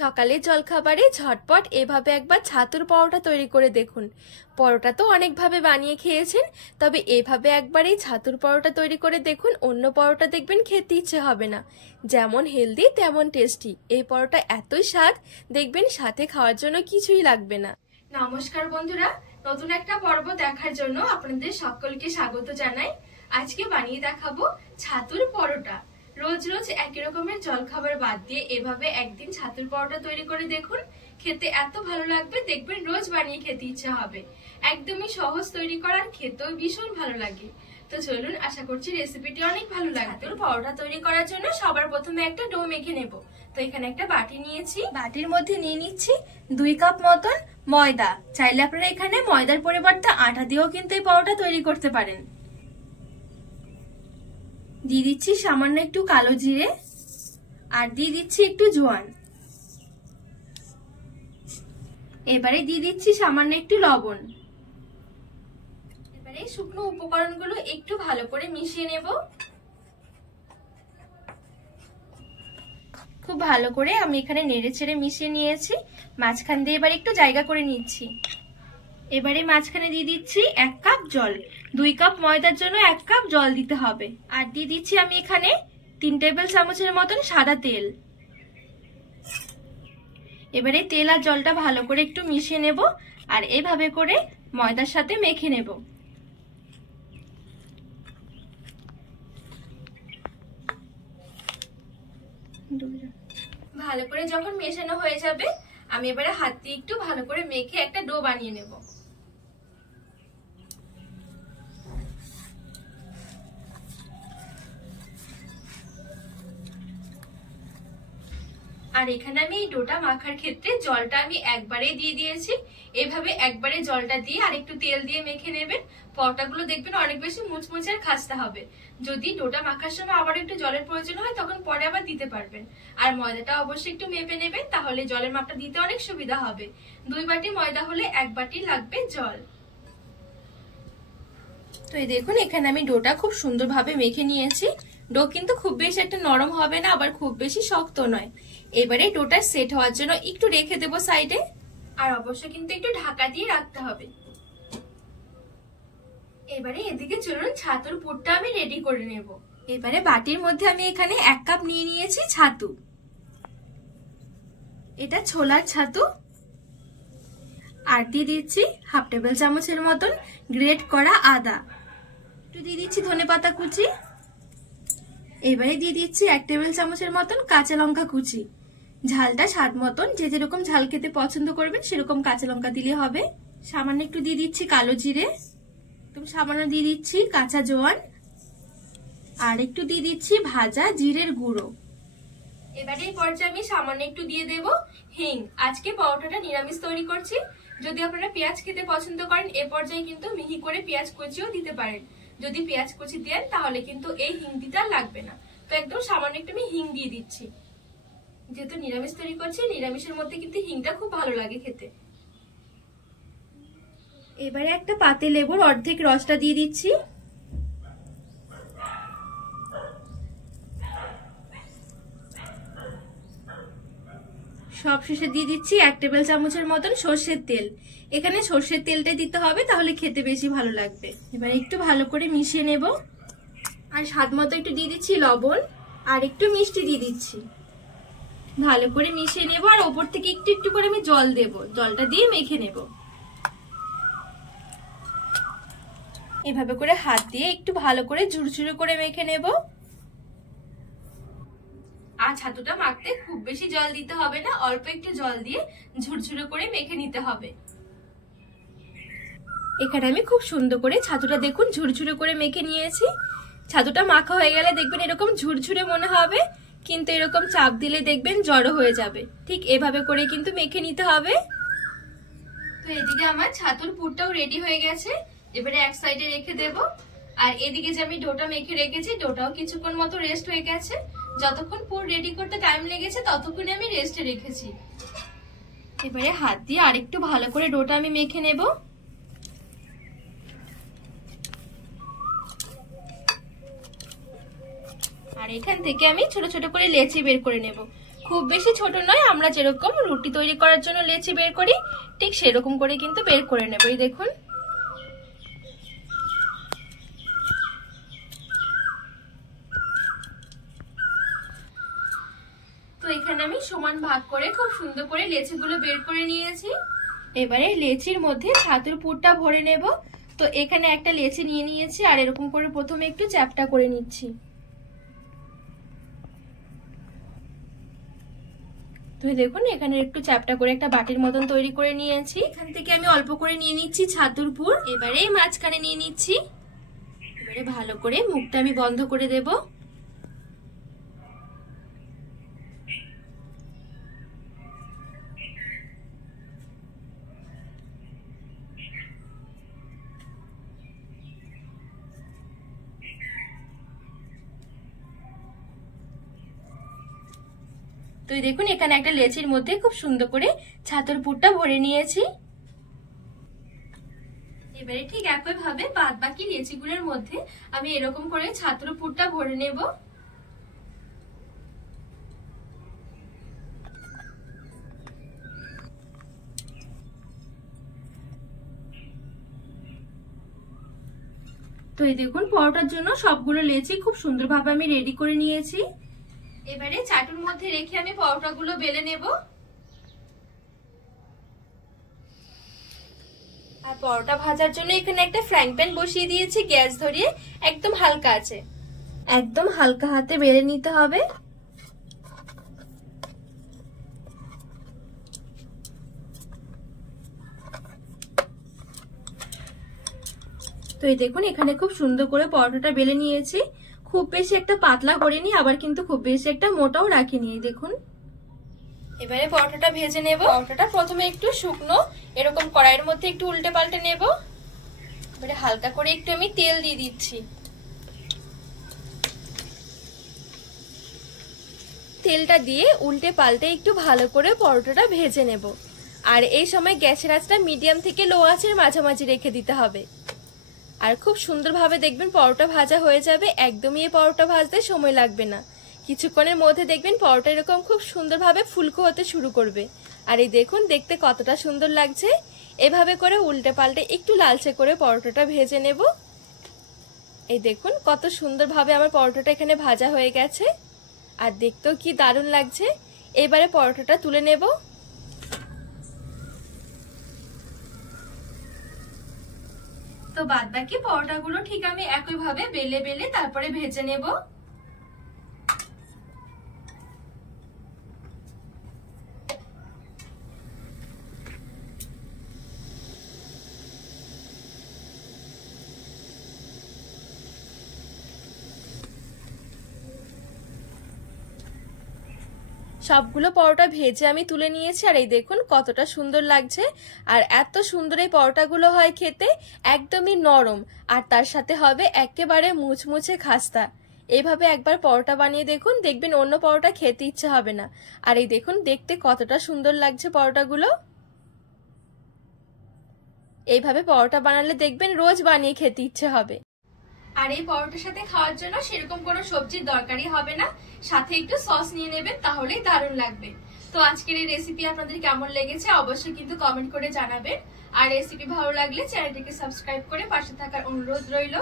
সকালে জলখাবারে ঝটপট এভাবে একবার ছাতুর পরোটা তৈরি করে দেখুন। পরোটা তো অনেকভাবে বানিয়ে খেয়েছেন, তবে এভাবে একবার এই ছাতুর পরোটা তৈরি করে দেখুন, অন্য পরোটা দেখবেন খেতে ইচ্ছে হবে না। যেমন হেলদি তেমন টেস্টি এই পরোটা, এতই স্বাদ দেখবেন সাথে খাওয়ার জন্য কিছুই লাগবে না। নমস্কার বন্ধুরা, নতুন একটা পর্ব দেখার জন্য আপনাদের সকলকে স্বাগত জানাই। আজকে বানিয়ে দেখাবো ছাতুর পরোটা। রোজ রোজ একই রকমের জলখাবার বাদ দিয়ে এভাবে একদিন ছাতুর পরোটা তৈরি করে দেখুন, খেতে এত ভালো লাগবে দেখবেন রোজ বানিয়ে খেতে ইচ্ছা হবে। একদমই সহজ তৈরি করার, খেতেও ভীষণ ভালো লাগে। তো চলুন, আশা করছি রেসিপিটি অনেক ভালো লাগবে। ছাতুর পরোটা তৈরি করার জন্য সবার প্রথমে একটা ডো মেখে নেব। তো এখানে একটা বাটি নিয়েছি, বাটির মধ্যে নিয়ে নিচ্ছি 2 কাপ মতন ময়দা। চাইলে আপনারা এখানে ময়দার পরিবর্তে আটা দিয়েও কিন্তু এই পরোটা তৈরি করতে পারেন। দিয়ে দিচ্ছি সামান্য একটু কালো জিরে, আর দিয়ে দিচ্ছি একটু জোয়ান। এবারে দিয়ে দিচ্ছি সামান্য একটু লবণ। এবারে শুকনো উপকরণগুলো একটু ভালো করে মিশিয়ে নেব। খুব ভালো করে আমি এখানে নেড়ে চেড়ে মিশিয়ে নিয়েছি। মাঝখান দিয়ে এবার একটু জায়গা করে নিচ্ছি। এবারে মাঝখানে দিয়ে দিচ্ছি 1 কাপ জল। 2 কাপ ময়দার জন্য 1 কাপ জল দিতে হবে। আর দিয়ে দিচ্ছি আমি এখানে 3 টেবিল চামচের মতন সাদা তেল। এবারে তেল আর জলটা ভালো করে একটু মিশিয়ে নেব, আর এইভাবে করে ময়দার সাথে মেখে নেব। ভালো করে যখন মেশানো হয়ে যাবে, আমি এবারে হাত দিয়ে একটু ভালো করে মেখে একটা ডো বানিয়ে নেব। আর এখানে আমি এই ডোটা মাখার ক্ষেত্রে জলটা আমি একবারেই দিয়ে দিয়েছি। এভাবে একবারে জলটা দিয়ে আর একটু তেল দিয়ে মেখে নেবেন। পরোটাগুলো দেখবেন অনেক বেশি মুচমুচে আর খাস্তা হবে। যদি ডোটা মাখার সময় আবার একটু জলের প্রয়োজন হয় তখন পরে আবার দিতে পারবেন। আর ময়দাটা অবশ্যই একটু মেপে নেবেন, তাহলে জলের মাপটা দিতে অনেক সুবিধা হবে। 2 বাটি ময়দা হলে 1 বাটি লাগবে জল। তো এই দেখুন, এখানে আমি ডোটা খুব সুন্দরভাবে মেখে নিয়েছি। ডো কিন্তু খুব বেশি একটা নরম হবে না, আবার খুব বেশি শক্ত নয়। এবারে ডোটা সেট হওয়ার জন্য একটু রেখে দেবো সাইডে, আর অবশ্যই কিন্তু একটু ঢাকা দিয়ে রাখতে হবে। এবারে এদিকে চলুন ছাতুর পুরটা আমি রেডি করে নেব। এবারে বাটির মধ্যে আমি এখানে 1 কাপ নিয়ে নিয়েছি ছাতু। এটা ছোলার ছাতু। আর দিয়ে দিচ্ছি 1/2 টেবিল চামচের মতন গ্রেট করা আদা। একটু দিয়ে দিচ্ছি ধনেপাতা কুচি। এবারে দিয়ে দিচ্ছি 1 টেবিল চামচের মতন কাঁচা লঙ্কা কুচি। ঝালটা স্বাদ মতন, যে যেরকম ঝাল খেতে পছন্দ করবেন সেরকম কাঁচা লঙ্কা দিলে হবে। সামান্য একটু দিয়ে দিচ্ছি কালো জিরে, একদম সামান্য দিয়ে দিচ্ছি কাঁচা জোয়ান, আর একটু দিয়ে দিচ্ছি ভাজা জিরের গুঁড়ো। এবারে এই পর্যায়ে আমি সামান্য একটু দিয়ে দেব হিং। আজকে পরোটাটা নিরামিষ তৈরি করছি। যদি আপনারা পেঁয়াজ খেতে পছন্দ করেন এ পর্যায়ে কিন্তু মিহি করে পেঁয়াজ কুচিও দিতে পারেন। যদি পেঁয়াজ কুচি দেন তাহলে কিন্তু এই হিং দিতে আর লাগবে না। তো একদম সামান্য একটু আমি হিং দিয়ে দিচ্ছি। যেহেতু নিরামিষ তৈরি করছি, নিরামিষের মধ্যে কিন্তু হিংটা খুব ভালো লাগে খেতে। এবারে একটা পাতে লেবুর অর্ধেক রসটা দিয়ে দিচ্ছি। সব শেষে দিয়ে দিচ্ছি 1 টেবিল চামচের মতন সর্ষের তেল। এখানে সর্ষের তেলটাই দিতে হবে, তাহলে খেতে বেশি ভালো লাগবে। এবার একটু ভালো করে মিশিয়ে নেব, আর স্বাদ মতো একটু দিয়ে দিচ্ছি লবণ, আর একটু মিষ্টি দিয়ে দিচ্ছি। ভালো করে মিশিয়ে নেব, আর ওপর থেকে একটু একটু করে আমি জল দেব। জলটা দিয়ে মেখে নেব। এভাবে করে হাত দিয়ে একটু ভালো করে ঝুরঝুরে করে মেখে নেব। আর ছাতুটা মাখতে খুব বেশি জল দিতে হবে না, অল্প একটু জল দিয়ে ঝুরঝুরে করে মেখে নিতে হবে। এখানে আমি খুব সুন্দর করে ছাতুটা দেখুন ঝুরঝুরে করে মেখে নিয়েছি। ছাতুটা মাখা হয়ে গেলে দেখবেন এরকম ঝুরঝুরে মনে হবে, কিন্তু এরকম চাপ দিলে দেখবেন জড়ো হয়ে যাবে। ঠিক এভাবে করে কিন্তু মেখে নিতে হবে। তো এদিকে আমার ছাতুর পুরটাও রেডি হয়ে গেছে। এবারে এক সাইডে রেখে দেব। আর এদিকে যে আমি ডোটা মেখে রেখেছি, ডোটাও কিছুক্ষণ মতো রেস্ট হয়ে গেছে। যতক্ষণ পুর রেডি করতে টাইম লেগেছে ততক্ষণে আমি রেস্টে রেখেছি। এবারে হাত দিয়ে আরেকটু ভালো করে ডোটা আমি মেখে নেব। আর এখান থেকে আমি ছোট ছোট করে লেচি বের করে নেব। খুব বেশি ছোট নয়, আমরা যেরকম রুটি তৈরি করার জন্য লেচি বের করি ঠিক সেরকম করে কিন্তু বের করে নেব। এই দেখুন। তো এখানে আমি সমান ভাগ করে খুব সুন্দর করে লেচিগুলো বের করে নিয়েছি। এবারে লেচির মধ্যে ছাতুর পুরটা ভরে নেব। তো এখানে একটা লেচি নিয়ে নিয়েছি আর এরকম করে প্রথমে একটু চ্যাপটা করে নিচ্ছি। তো দেখুন এখানে একটু চ্যাপটা করে একটা বাটির মতন তৈরি করে নিয়েছি। এখান থেকে আমি অল্প করে নিয়ে নিচ্ছি ছাতুর পুর। এবারে মাঝখানে নিয়ে নিচ্ছি। এবারে ভালো করে মুখটা আমি বন্ধ করে দেব। তো দেখুন এখানে একটা লেচির মধ্যে খুব সুন্দর করে ছাতুর পুরটা ভরে নিয়েছি। এবারে ঠিক একই ভাবে বাদ বাকি লেচিগুলোর মধ্যে আমি এরকম করে ছাতুর পুরটা ভরে নেব। তো এই দেখুন পরোটার জন্য সবগুলো লেচি খুব সুন্দরভাবে আমি রেডি করে নিয়েছি। এবারে চাটুর মধ্যে রেখে আমি পরোটাগুলো বেলে নেব। আর পরোটা ভাজার জন্য এখানে একটা ফ্রাইং প্যান বসিয়ে দিয়েছি গ্যাস ধরিয়ে, একদম হালকা আছে। একদম হালকা হাতে বেলে নিতে হবে। তো এই দেখুন এখানে খুব সুন্দর করে পরোটাটা বেলে নিয়েছি। খুব বেশি একটা পাতলা করিনি, আবার কিন্তু খুব বেশি একটা মোটাও রাখিনি। দেখুন এবারে পরোটাটা ভেজে নেব। পরোটাটা প্রথমে একটু শুকনো এরকম কড়াইয়ের মধ্যে একটু উল্টে পাল্টে নেব। এবারে হালকা করে একটু আমি তেল দিয়ে দিচ্ছি। তেলটা দিয়ে উল্টে পাল্টে একটু ভালো করে পরোটাটা ভেজে নেব। আর এই সময় গ্যাসের আঁচটা মিডিয়াম থেকে লো আঁচের মাঝামাঝি রেখে দিতে হবে। আর খুব সুন্দরভাবে দেখবেন পরোটা ভাজা হয়ে যাবে। একদমই এই পরোটা ভাজতে সময় লাগবে না, কিছুক্ষণের মধ্যে দেখবেন পরোটা এরকম খুব সুন্দরভাবে ফুলকো হতে শুরু করবে। আর এই দেখুন দেখতে কতটা সুন্দর লাগছে। এভাবে করে উল্টে পাল্টে একটু লালচে করে পরোটাটা ভেজে নেব। এই দেখুন কত সুন্দরভাবে আমার পরোটাটা এখানে ভাজা হয়ে গেছে আর দেখতেও কি দারুণ লাগছে। এবারে পরোটাটা তুলে নেব। তো বাদ বাকি পরোটাগুলো ঠিক আমি একইভাবে বেলে বেলে তারপরে ভেজে নেব। সবগুলো পরোটা ভেজে আমি তুলে নিয়েছি। আর এই দেখুন কতটা সুন্দর লাগছে। আর এত সুন্দর এই পরোটাগুলো হয় খেতে, একদমই নরম আর তার সাথে হবে একেবারে মুচমুচে খাস্তা। এইভাবে একবার পরোটা বানিয়ে দেখুন, দেখবেন অন্য পরোটা খেতে ইচ্ছে হবে না। আর এই দেখুন দেখতে কতটা সুন্দর লাগছে পরোটাগুলো। এইভাবে পরোটা বানালে দেখবেন রোজ বানিয়ে খেতে ইচ্ছে হবে। আর এই পরোটার সাথে খাওয়ার জন্য সেরকম কোনো সবজির দরকারই হবে না, সাথে একটু সস নিয়ে নেবেন, তাহলেই দারুণ লাগবে। তো আজকের এই রেসিপি আপনাদের কেমন লেগেছে অবশ্যই কিন্তু কমেন্ট করে জানাবেন। আর রেসিপি ভালো লাগলে চ্যানেলটিকে সাবস্ক্রাইব করে পাশে থাকার অনুরোধ রইল।